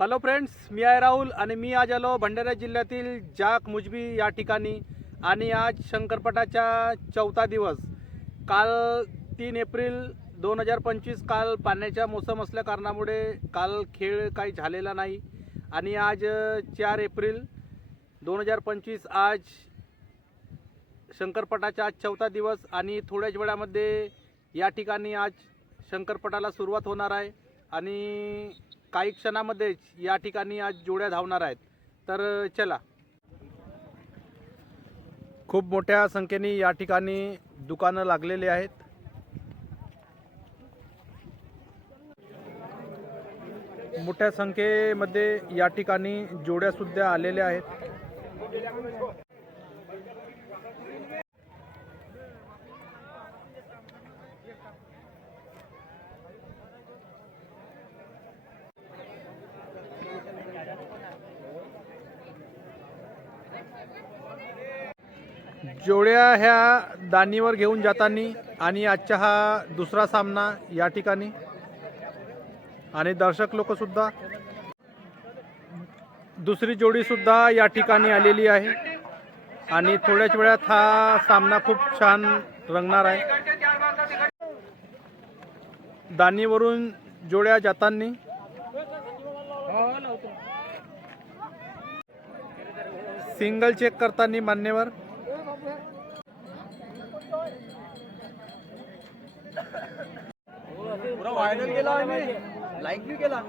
Hello friends मी आहे राहुल आणि मी आज आलो भंडारा जिल्ह्यातील जाक मुजबी या ठिकाणी. आणि आज शंकरपटाच्या चौथा दिवस. काल तीन एप्रिल दोन हजार पंचवीस काल पाण्याचा मोसम असल्या कारणामुळे काल खेळ काही झालेला नाही. आणि आज चार एप्रिल दोन हजार पंचवीस आज शंकरपटाचा आज चौथा दिवस आणि थोड्याच वेळामध्ये या ठिकाणी आज शंकरपटाला सुरुवात होणार आहे. आणि काही क्षणामध्येच या ठिकाणी आज जोड्या धावणार आहेत. तर चला. खूप मोठ्या संख्येने या ठिकाणी दुकानं लागलेली आहेत. मोठ्या संख्येमध्ये या ठिकाणी जोड्यासुद्धा आलेल्या आहेत. जोड्या ह्या दानीवर घेऊन जातानी आणि आजचा हा दुसरा सामना या ठिकाणी. आणि दर्शक लोकसुद्धा दुसरी जोडीसुद्धा या ठिकाणी आलेली आहे. आणि थोड्याच वेळात हा सामना खूप छान रंगणार आहे. दानीवरून जोड्या जातानी सिंगल चेक करताना मान्यवर. व्हायरल केला आम्ही. लाईक बी केला.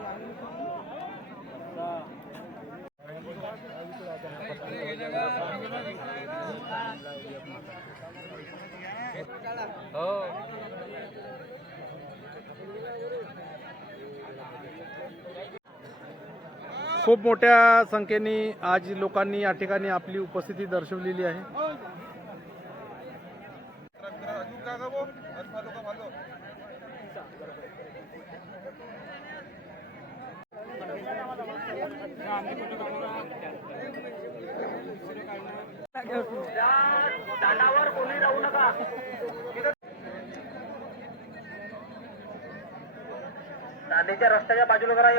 खूप मोठ्या संख्येने आज लोकांनी या ठिकाणी आपली उपस्थिती दर्शवलेली आहे. नांदेडच्या रस्त्याच्या बाजूला करा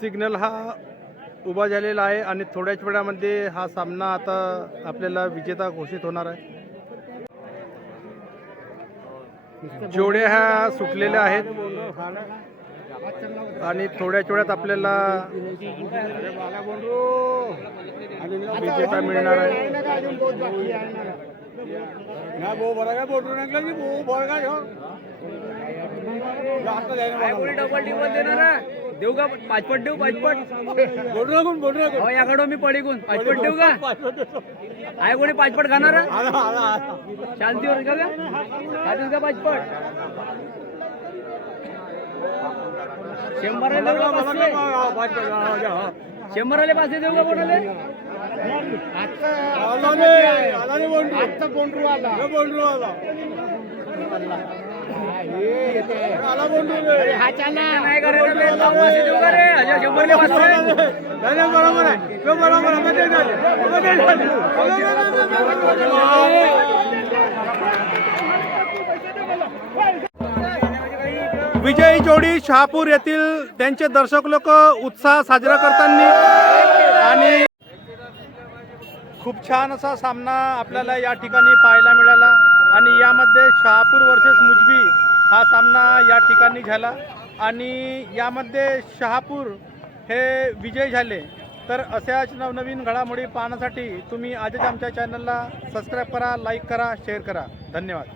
सिग्नल हा उभा झालेला आहे आणि थोड्याच वेळामध्ये हा सामना आता आपल्याला विजेता घोषित होणार आहे. जोड्या ह्या सुटलेल्या आहेत. आणि थोड्याच वेळात आपल्याला विजेता मिळणार आहे. डबल टिबल देणार देऊ का? पाचपट देऊ पाचपट. हो याकडं मी पडीकून पाचपट देऊ का? आहे कोणी पाचपट खाणार शांतीवर का? खातील का पाचपट? शंभर? शंभराले पाचशे देऊ का कोणाले नाही करायचं बे, लावून पाचशे देऊ का विजयी जोडी शहापूर येथील त्यांचे दर्शक लोक उत्साह साजरा करताना आणि खूप छान असा सामना आपल्याला या ठिकाणी पाहायला मिळाला. आणि यामध्ये शहापूर वर्सेस मुजबी हा सामना या ठिकाणी झाला. आणि यामध्ये शहापूर हे विजय झाले. तर अशाच नवनवीन घडामोडी पाहण्यासाठी तुम्ही आजच आमच्या चॅनलला सबस्क्राईब करा लाईक करा शेअर करा. धन्यवाद.